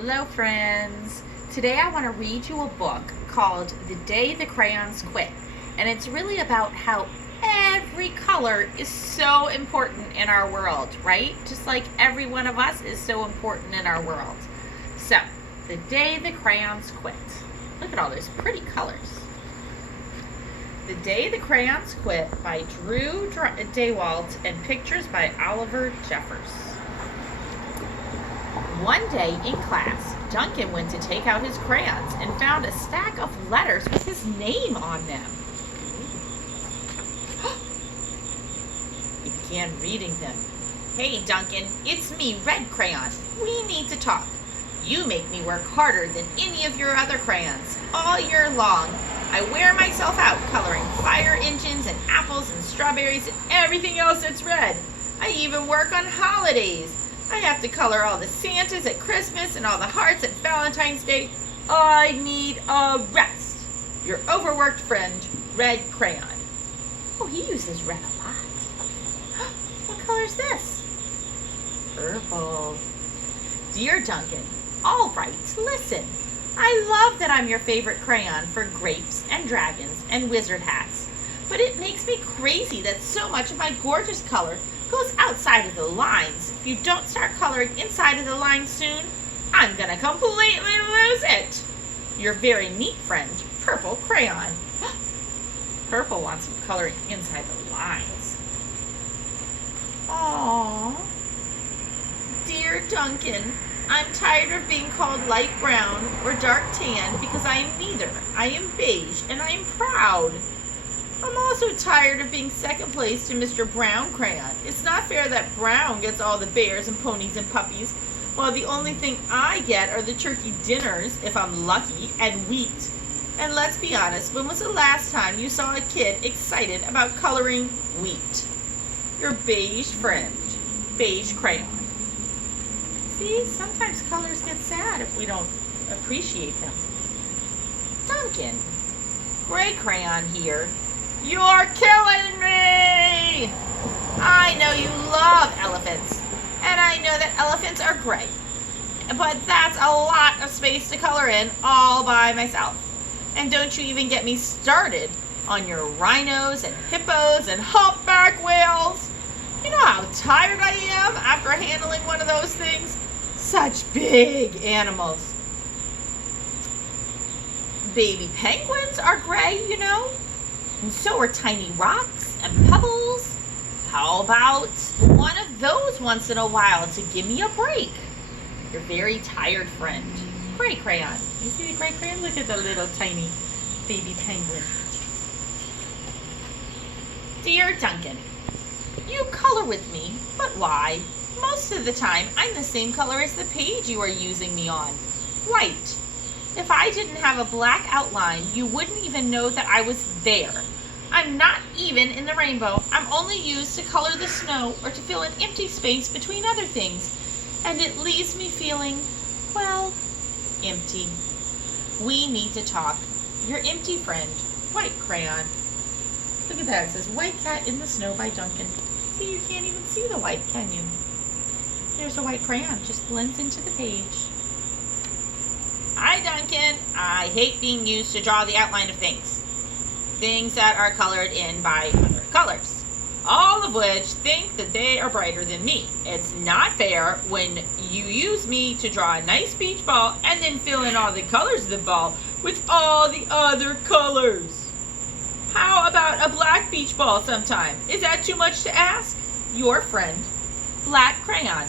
Hello friends! Today I want to read you a book called The Day the Crayons Quit. And it's really about how every color is so important in our world, right? Just like every one of us is so important in our world. So, The Day the Crayons Quit. Look at all those pretty colors. The Day the Crayons Quit by Drew Dewalt and pictures by Oliver Jeffers. One day in class, Duncan went to take out his crayons and found a stack of letters with his name on them. He began reading them. "Hey, Duncan, it's me, Red Crayon. We need to talk. You make me work harder than any of your other crayons. All year long, I wear myself out coloring fire engines and apples and strawberries and everything else that's red. I even work on holidays. I have to color all the Santas at Christmas and all the hearts at Valentine's Day. I need a rest. Your overworked friend, Red Crayon." Oh, he uses red a lot. What color is this? Purple. "Dear Duncan, all right, listen. I love that I'm your favorite crayon for grapes and dragons and wizard hats. But it makes me crazy that so much of my gorgeous color goes outside of the lines. If you don't start coloring inside of the lines soon, I'm gonna completely lose it. Your very neat friend, Purple Crayon." Purple wants him coloring inside the lines. Aww. "Dear Duncan, I'm tired of being called light brown or dark tan because I am neither. I am beige and I am proud. I'm also tired of being second place to Mr. Brown Crayon. It's not fair that Brown gets all the bears and ponies and puppies, while the only thing I get are the turkey dinners, if I'm lucky, and wheat. And let's be honest, when was the last time you saw a kid excited about coloring wheat? Your beige friend, Beige Crayon." See, sometimes colors get sad if we don't appreciate them. "Duncan, Gray Crayon here. You're killing me! I know you love elephants, and I know that elephants are gray, but that's a lot of space to color in all by myself. And don't you even get me started on your rhinos and hippos and humpback whales. You know how tired I am after handling one of those things? Such big animals. Baby penguins are gray, you know. And so are tiny rocks and pebbles. How about one of those once in a while to give me a break? Your very tired friend, Gray Crayon." You see the gray crayon? Look at the little tiny baby penguin. "Dear Duncan, you color with me, but why? Most of the time, I'm the same color as the page you are using me on, white. If I didn't have a black outline, you wouldn't even know that I was there. I'm not even in the rainbow. I'm only used to color the snow or to fill an empty space between other things. And it leaves me feeling, well, empty. We need to talk. Your empty friend, White Crayon." Look at that. It says White Cat in the Snow by Duncan. See, you can't even see the white, can you? There's a white crayon. Just blends into the page. "Hi, Duncan. I hate being used to draw the outline of things. Things that are colored in by other colors, all of which think that they are brighter than me. It's not fair when you use me to draw a nice beach ball and then fill in all the colors of the ball with all the other colors. How about a black beach ball sometime? Is that too much to ask? Your friend, Black Crayon."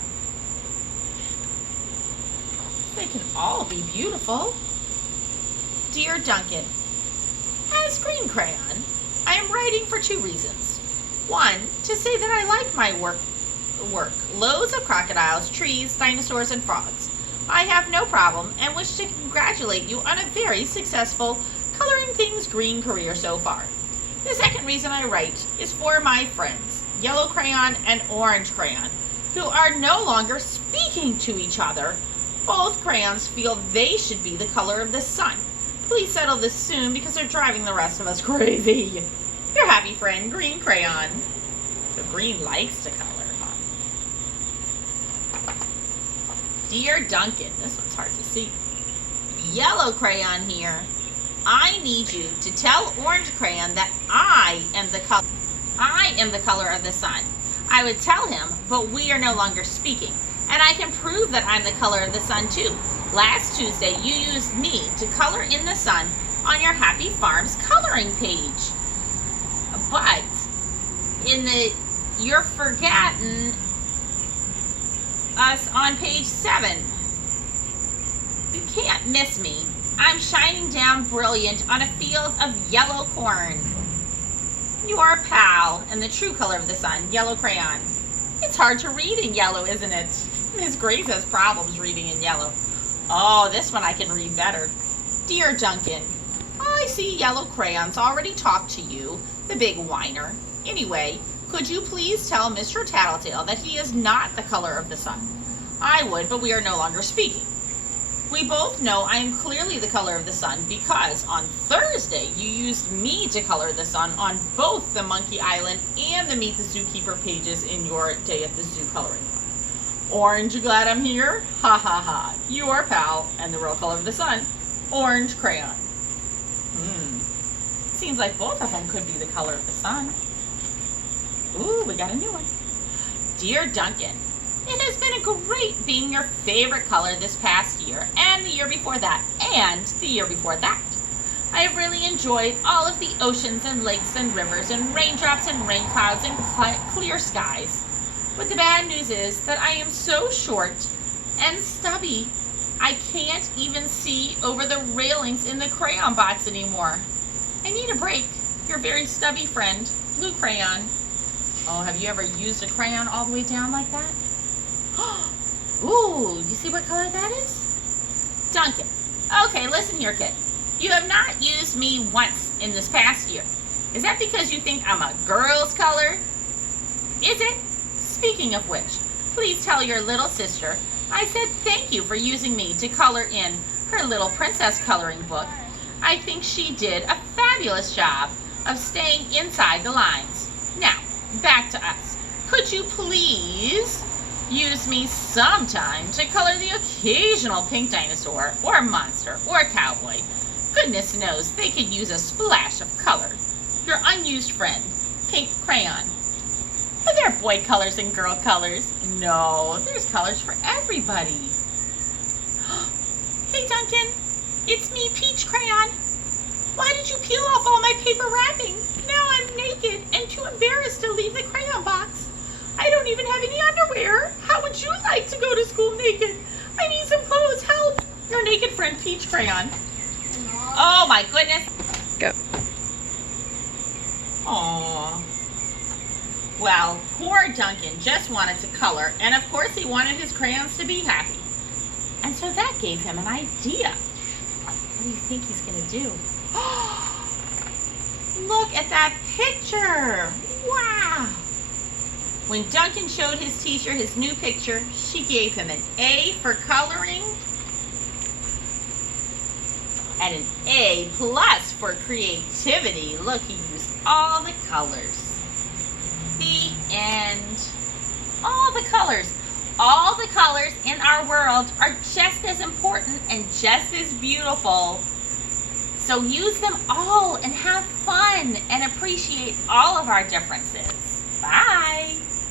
They can all be beautiful. "Dear Duncan, as Green Crayon, I am writing for two reasons. One, to say that I like my work. Loads of crocodiles, trees, dinosaurs, and frogs. I have no problem and wish to congratulate you on a very successful coloring things green career so far. The second reason I write is for my friends, Yellow Crayon and Orange Crayon, who are no longer speaking to each other. Both crayons feel they should be the color of the sun. Please settle this soon because they're driving the rest of us crazy. Your happy friend, Green Crayon." So Green likes to color, huh? Dear Duncan, this one's hard to see. Yellow crayon here. I need you to tell orange crayon that I am the color of the sun. I would tell him, but we are no longer speaking. And I can prove that I'm the color of the sun too. Last Tuesday, you used me to color in the sun on your Happy Farms coloring page. But you're forgetting us on page 7. You can't miss me. I'm shining down brilliant on a field of yellow corn. Your pal and the true color of the sun, yellow crayon. It's hard to read in yellow, isn't it? Miss Grace has problems reading in yellow. Oh, this one I can read better. Dear Duncan, I see yellow crayons already talked to you, the big whiner. Anyway, could you please tell Mr. Tattletale that he is not the color of the sun? I would, but we are no longer speaking. We both know I am clearly the color of the sun because on Thursday you used me to color the sun on both the Monkey Island and the Meet the Zookeeper pages in your Day at the Zoo coloring book. Orange, you glad I'm here? Ha ha ha. Your pal and the real color of the sun, orange crayon. Seems like both of them could be the color of the sun. Ooh, we got a new one. Dear Duncan, it has been a great being your favorite color this past year, and the year before that, and the year before that. I have really enjoyed all of the oceans and lakes and rivers and raindrops and rain clouds and clear skies. But the bad news is that I am so short and stubby, I can't even see over the railings in the crayon box anymore. I need a break. Your very stubby friend, Blue Crayon. Oh, have you ever used a crayon all the way down like that? Ooh, you see what color that is? Duncan. Okay, listen here, kid. You have not used me once in this past year. Is that because you think I'm a girl's color? Is it? Speaking of which, please tell your little sister I said thank you for using me to color in her little princess coloring book. I think she did a fabulous job of staying inside the lines. Now, back to us. Could you please use me sometime to color the occasional pink dinosaur or monster or cowboy? Goodness knows they could use a splash of color. Your unused friend, Pink Crayon. Are there boy colors and girl colors? No, there's colors for everybody. Hey Duncan, it's me, Peach Crayon. Why did you peel off all my paper wrapping? Now I'm naked and too embarrassed to leave the crayon box. I don't even have any underwear. How would you like to go to school naked? I need some clothes, help. Your naked friend, Peach Crayon. Oh my goodness. Go. Aww. Well, poor Duncan just wanted to color, and of course he wanted his crayons to be happy. And so that gave him an idea. What do you think he's going to do? Look at that picture. Wow. When Duncan showed his teacher his new picture, she gave him an A for coloring and an A plus for creativity. Look, he used all the colors. The end. All the colors. All the colors in our world are just as important and just as beautiful. So use them all and have fun and appreciate all of our differences. Bye.